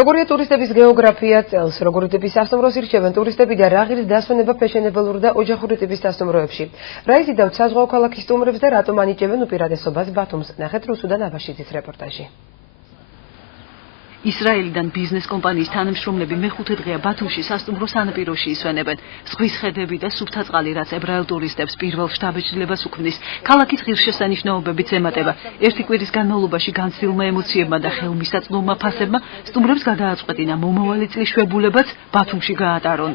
როგორია ტურისტების გეოგრაფია წელს, როგორი ტიპის სასტუმროს ირჩევენ ტურისტები და რა ღირს დასვენება ფეშენებელურ და ოჯახური ტიპის სასტუმროებში. რა იზიდავთ საზღვაო ქალაქის სტუმრებს და რატომ ანიჭებენ უპირატესობას ბათუმს? ნახეთ რუსუდან აბაშიძის რეპორტაჟი. ისრაელიდან ბიზნეს კომპანიის თანამშრომლები მეხუთე დღეა ბათუმში სასტუმრო სანაპიროში ისვენებენ. ზღვის ხედები და სუფთა წყალი, რაც ებრაელ ტურისტებს პირველ შთაბეჭდილებას უქმნის, ქალაქის ღირსშესანიშნაობებით ემატება. ერთი კვირის განმავლობაში განცდილმა ემოციებმა და ხელმისაწვდომმა ფასებმა სტუმრებს გადააწყვეტინა მომავალი წლის შვებულებაც ბათუმში გაატარონ.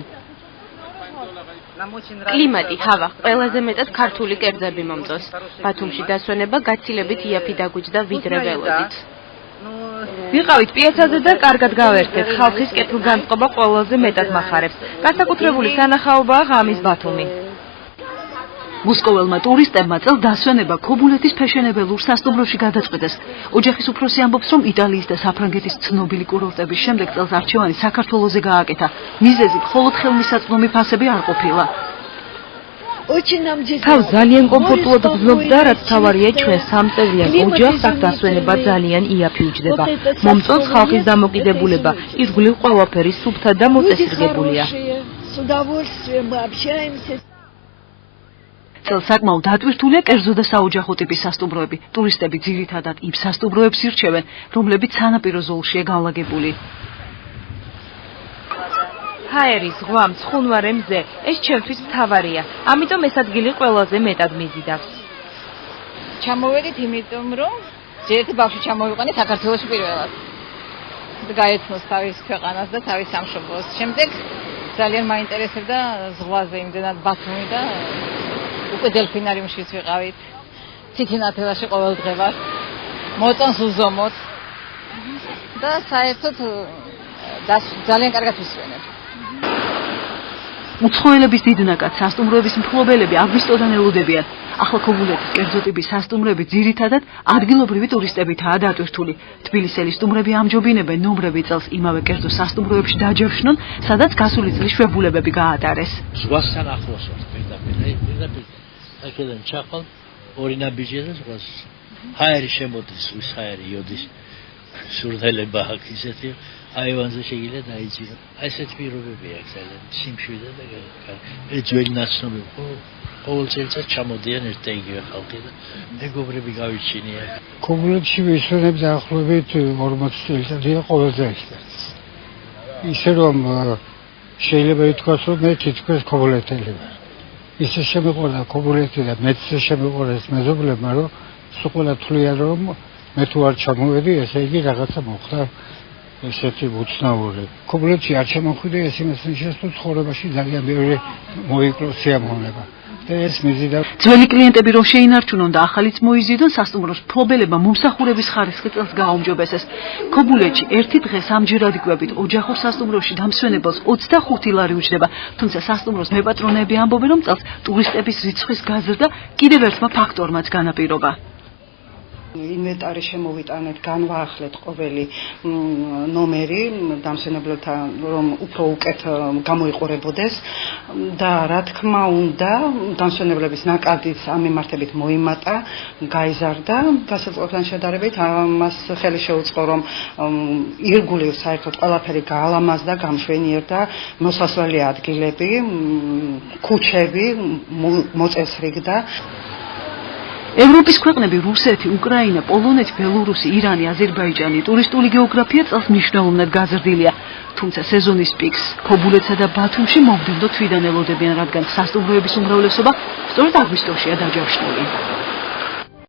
კლიმატი, ჰავა, ყველაზე მეტად ქართული კერძები მომწონს. ბათუმში დასვენება გაცილებით იაფი დაგვიჯდა ვიდრე ველოდით. ვიყავით პიაცაზე და კარგად გავერთეთ. ხალხის კეთილგანწყობა ყველაზე მეტად მახარებს. განსაკუთრებული სანახაობაა ღამის ბათუმი. მოსკოველმა ტურისტებმა წელს დასვენება ქობულეთის ფეშენებელურ სასტუმროში გადაწყვეტეს. ოჯახის უფროსი ამბობს, რომ იტალიის და საფრანგეთის ცნობილი კურორტების შემდეგ წელს არჩევანი საქართველოზე გააკეთა. მიზეზი მხოლოდ ხელმისაწვდომი ფასები არ ყოფილა. თავს ძალიან კომფორტულად გრძნობდა, რაც თავარია ჩვენ სამწევრიან ოჯახს აქ დასვენება ძალიან იაფი უჯდება. მომწონს ხალხის დამოკიდებულება, ირგვლივ ყველაფერი სუფთა და მოწესრიგებულია. წელს საკმაოდ ატვირთულია კერძო და საოჯახო ტიპის სასტუმროები. ტურისტები ძირითადად იმ სასტუმროებს ირჩევენ, რომლებიც სანაპირო ზოლშია განლაგებული. ჰაერი, ზღვა, მცხუნვარე მზე, ეს ჩემთვის მთავარია. ამიტომ ეს ადგილი ყველაზე მეტად მიზიდავს. ჩამოვედით იმიტომ, რომ ერთი ბავშვი ჩამოვიყვანე საქართველოში პირველად. გაეცნოს თავის ქვეყანას და თავის სამშობლოს. შემდეგ ძალიან მაინტერესებდა ზღვაზე იმდენად ბათუმი და უკვე დელფინარიუმშიც ვიყავით. ციცინათელაში ყოველ დღე ვარ. მოწონს უზომოდ. და საერთოდ ძალიან კარგად ვისვენებ. უცხოელების დიდნაკად სასტუმროების მფლობელები აგვისტოდან ელოდებიან. ახლა ქობულეთის კერძო ტიპის სასტუმროები ძირითადად ადგილობრივი ტურისტებითაა დატვირთული. თბილისელი სტუმრები ამჯობინებენ ნომრები წელს იმავე კერძო სასტუმროებში დაჯავშნონ, სადაც გასული წლის შვებულებები გაატარეს. ზღვასთან ახლოს ვარ, პირდაპირ. აქედან ჩახვალ ორი ნაბიჯი და ზღვას. ჰაერი შემოდის, ზღვის ჰაერი, იოდის სურდელება აქ ისეთი. აივანზე შეგიძლია დაიჭირო. აი ესეთი პირობები აქვს ძალიან სიმშვიდე და კარგი. ძველი ნაცნობი ყოველ წელიწად ჩამოდიან ერთ იგივე ხალხი და მეგობრები გავიჩინია. ქობულეთში ვისვენებ დაახლოებით 40 წელიწადია ყოველდღე ერთად. ისე რომ შეიძლება ითქვას, რომ მე თითქოს ქობულეთელი ვარ. ისე შემიყვარდა ქობულეთი და მეც შემიყვარდა ეს მეზობლებმა, რომ სულ ყველა თვლიან, რომ მე თუ არ ჩამოვედი, ესე იგი რაღაცა მოხდა. ესეთი უცნაური. ქობულეთში არ ჩამოხვიდე, ეს იმას ნიშნავს, რომ ცხოვრებაში ძალიან ბევრი მოიკლოს სიამოვნება. და ეს მიზიდავს. ძველი კლიენტები რომ შეინარჩუნონ და ახალიც მოიზიდონ, სასტუმროს მფლობელებმა მომსახურების ხარისხი წელს გააუმჯობესეს. ქობულეთში ერთი დღე სამჯერად იკვებით ოჯახურ სასტუმროში დამსვენებელს 25 ლარი უჯდება, თუმცა სასტუმროს მეპატრონეები ამბობენ, რომ წელს ტურისტების რიცხვის გაზრდა კიდევ ერთმა ფაქტორმაც განაპირობა. ინვენტარი შემოვიტანეთ, განვაახლეთ ყოველი ნომერი დამსვენებელთა, რომ უფრო უკეთ გამოიყურებოდეს და რა თქმა უნდა, დამსვენებლების ნაკადიც ამ მიმართებით მოიმატა, გაიზარდა გასაწყობთან შედარებით, ამას ხელი შეუწყო, რომ ირგვლივ საერთოდ ყველაფერი გაალამაზდა, გამშვენიერდა, მოსასვლელი ადგილები, ქუჩები მოწესრიგდა. ევროპის ქვეყნები რუსეთი, უკრაინა, პოლონეთი, ბელორუსი, ირანი, აზერბაიჯანი ტურისტული გეოგრაფია წელს მნიშვნელოვნად გაზრდილია. თუმცა სეზონის პიკს ქობულეთსა და ბათუმში მომდევნო თვიდან ელოდებიან, რადგან სასტუმროების უმრავლესობა სწორედ აგვისტოშია დაჯავშნული.